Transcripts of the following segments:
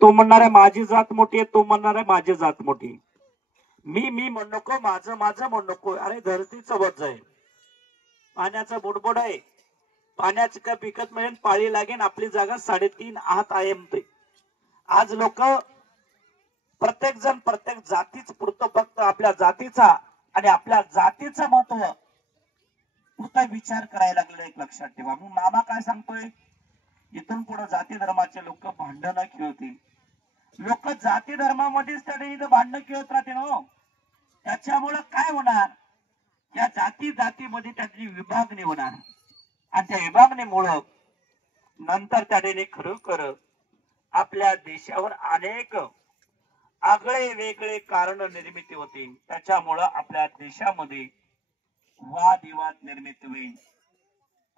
तो म्हणणार आहे माझी जात मोठी आहे, तो म्हणणार आहे माझी जात मोठी आहे. मी म्हणू नको, माझं माझं म्हणू नको. अरे धरतीचं वज आहे, पाण्याचा बुडबुड आहे, पाण्याचं का पिकत मिळेल, पाळी लागेल, आपली जागा 3.5 हात आहे म्हणते. आज लोक प्रत्येक जण प्रत्येक जातीच पुरतं फक्त आपल्या जातीचा आणि आपल्या जातीचं महत्व पुरता विचार करायला लागलेला. एक लक्षात ठेवा. मी मामा काय सांगतोय, इथून पुढे जाती धर्माचे लोक भांडणं खेळतील. लोक जाती धर्मामध्येच त्याने भांडणं खेळत राहतील हो. त्याच्यामुळं काय होणार, या जाती जातीमध्ये त्याची विभागणी होणार आणि त्या विभागणीमुळं नंतर त्याने खरोखर आपल्या देशावर अनेक आगळे वेगळे कारण निर्मिती होतील. त्याच्यामुळं आपल्या देशामध्ये वादविवाद निर्मिती होईल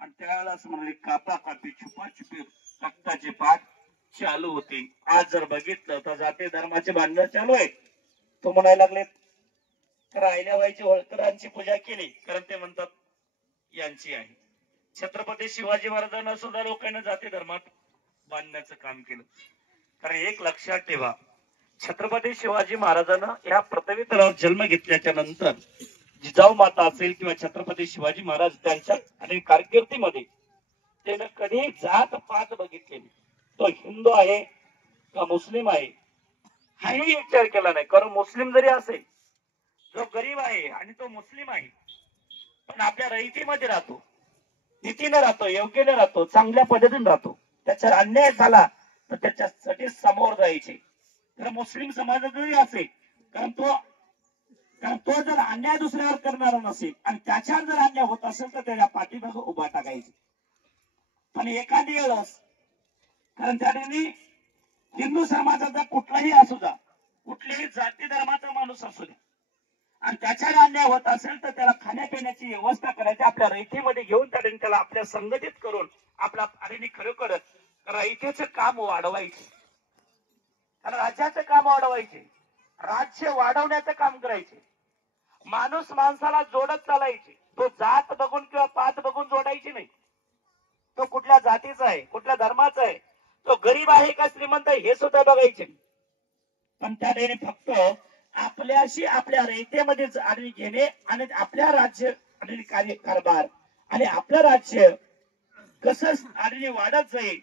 आणि त्यावेळेस म्हणजे कापाकापी छुपाछुपी रक्ताचे पाठ चालू होते. आज जर बघितलं तर जाती धर्माचे भांडण चालू आहे. तो म्हणायला लागले तर अहिल्याबाईची होळकरांची पूजा केली, कारण ते म्हणतात यांची आहे. छत्रपती शिवाजी महाराजांना सुद्धा लोकांना जाती धर्मात बांधण्याचं काम केलं. कारण एक लक्षात ठेवा, छत्रपती शिवाजी महाराजांना या पृथ्वी तलावर जन्म घेतल्याच्या नंतर जिजाऊ माता असेल किंवा छत्रपती शिवाजी महाराज त्यांच्या आणि कारकिर्दीमध्ये त्यानं कधी जात पात बघितले नाही. तो हिंदू आहे का मुस्लिम आहे हाही विचार केला नाही. कारण मुस्लिम जरी असेल, जो गरीब आहे आणि तो मुस्लिम आहे, पण आपल्या रयतीमध्ये राहतो, नीतीने राहतो, योग्यने राहतो, चांगल्या पद्धतीने राहतो, त्याचा अन्याय झाला तर त्याच्यासाठी समोर जायचे. तर मुस्लिम समाजात जरी असेल, कारण तो जर अन्याय दुसऱ्यावर करणारा नसेल आणि त्याच्यावर जर अन्याय होत असेल तर त्याच्या पाठीमागे उभा टाकायचे. पण एखादी वेळेस, कारण त्याने हिंदू समाजाचा कुठलाही असू द्या, कुठल्याही जाती धर्माचा माणूस असू द्या, आणि त्याच्यावर अन्याय होत असेल तर त्याला खाण्यापिण्याची व्यवस्था करायची, आपल्या रयतेमध्ये घेऊन त्याला आपल्या संघटित करून आपला आणि खरोखर रयतेचं काम वाढवायचे, राज्याचं काम वाढवायचे, राज्य वाढवण्याचं काम करायचे. माणूस माणसाला जोडत चालायचे. तो जात बघून किंवा पात बघून जोडायची नाही. तो कुठल्या जातीचा आहे, कुठल्या धर्माचा आहे, तो गरीब आहे का श्रीमंत आहे हे सुद्धा बघायचे. पण त्याने फक्त आपल्याशी आपल्या रयतेमध्ये आणि घेणे आणि आपल्या राज्य आणि कारभार आणि आपलं राज्य कसं आणि वाढत जाईल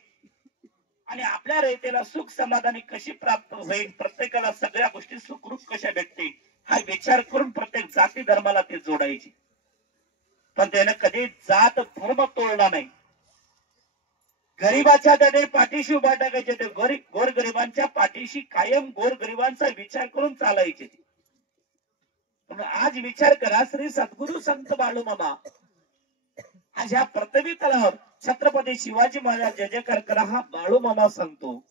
आणि आपल्या रयतेला सुख समाधानी कशी प्राप्त होईल, प्रत्येकाला सगळ्या गोष्टी सुखरूप कशा भेटतील हा विचार करून प्रत्येक जाती धर्माला ते जोडायचे. पण त्याने कधी जात धर्म तोडला नाही. गरीबाच्या त्याने पाठीशी उभा टाकायचे. ते गोरगरिबांच्या पाठीशी कायम गोरगरिबांचा विचार करून चालायचे. आज विचार करा, श्री सद्गुरु संत बाळूमामा आज ह्या पृथ्वी तलावर छत्रपती शिवाजी महाराज जय जयकार करा हा बाळूमामा सांगतो.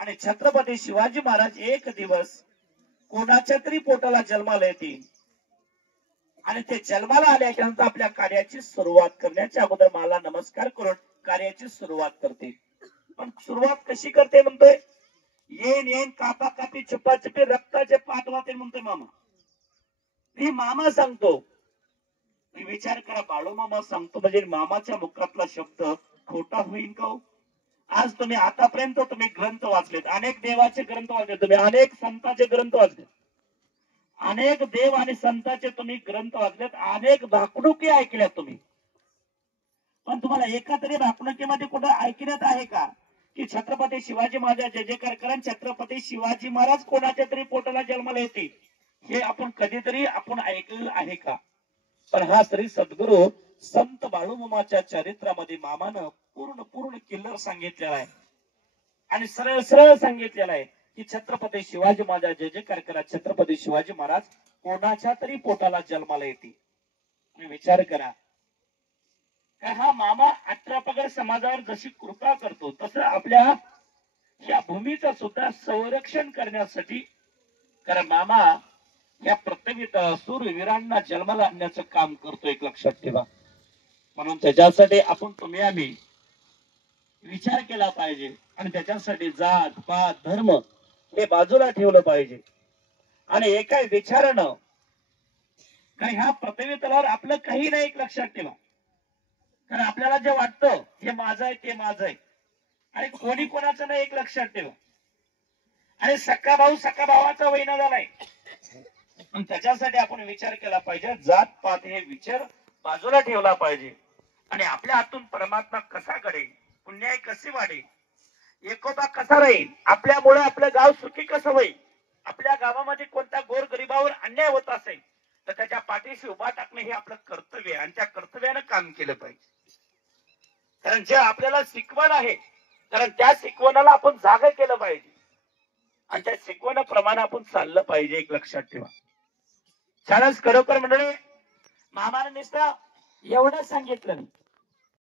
आणि छत्रपती शिवाजी महाराज एक दिवस कोणाच्या तरी पोटाला जन्माला येतील आणि ते जन्माला आल्याच्या नंतर आपल्या कार्याची सुरुवात करण्याच्या अगोदर मला नमस्कार करून कार्याची सुरुवात करते. पण सुरुवात कशी करते म्हणतोय, येन कापा कापी छुपाछुपी रक्ताचे पाठ वाहते म्हणतोय मामा. मी मामा सांगतो. विचार करा, बाळूमामा सांगतो म्हणजे मामाच्या मुखातला शब्द खोटा होईल का? आज तुम्ही आतापर्यंत तुम्ही ग्रंथ वाचलेत, अनेक देवाचे ग्रंथ वाचले, तुम्ही अनेक संतांचे ग्रंथ वाचले, अनेक देव आणि संतांचे तुम्ही ग्रंथ वाचलेत, अनेक भाकणुकी ऐकल्यात तुम्ही. पण तुम्हाला एका तरी भाकणुकीमध्ये कुठं ऐकण्यात आहे का की छत्रपती शिवाजी महाराज जय जयकार करा, छत्रपती शिवाजी महाराज कोणाच्या तरी पोटाला जन्माला येते हे आपण कधीतरी आपण ऐकलेलं आहे का? पण हा श्री सद्गुरु संत बाळूमामाच्या चरित्रामध्ये मामानं पूर्ण किल्लर सांगितलेला आहे आणि सरळ सरळ सांगितलेला आहे की छत्रपती शिवाजी महाराज जय जयकार करा, छत्रपती शिवाजी महाराज कोणाच्या तरी पोटाला जन्माला येते. विचार करा, हा मामा 18 पगड समाजावर जशी कृपा करतो तसं आपल्या या भूमीचं सुद्धा संरक्षण करण्यासाठी, कारण मामा या पृथ्वीत सूरवीरांना जन्माला आणण्याचं काम करतो. एक लक्षात ठेवा. म्हणून त्याच्यासाठी आपण तुम्ही आम्ही विचार केला पाहिजे आणि त्याच्यासाठी जात पात धर्म हे बाजूला ठेवलं पाहिजे आणि एका विचारानं, कारण ह्या पृथ्वी तलावर आपलं काही नाही. एक लक्षात ठेवा, कारण आपल्याला जे वाटतं हे माझं आहे ते माझं आहे, आणि कोणी कोणाचं नाही एक लक्षात ठेवा. आणि सख्खा भाऊ सख्खा भावाचा वैना झालाय. पण त्याच्यासाठी आपण विचार केला पाहिजे, जात पात हे विचार बाजूला ठेवला पाहिजे आणि आपल्या हातून परमात्मा कसा घडेल, पुण्याई कशी वाढेल, एकोपा कसा राहील, आपल्यामुळे आपलं गाव सुखी कसं होईल, आपल्या गावामध्ये कोणत्या गोर गरिबावर अन्याय होत असेल तर त्याच्या पाठीशी उभा टाकणे हे आपलं कर्तव्य आहे आणि त्या कर्तव्यानं काम केलं पाहिजे. कारण जे आपल्याला शिकवण आहे, कारण त्या शिकवणाला आपण जागा केलं पाहिजे आणि त्या शिकवणाप्रमाणे आपण चाललं पाहिजे. एक लक्षात ठेवा. छानच खरोखर मंडळी, मामाने नुसतं एवढं सांगितलं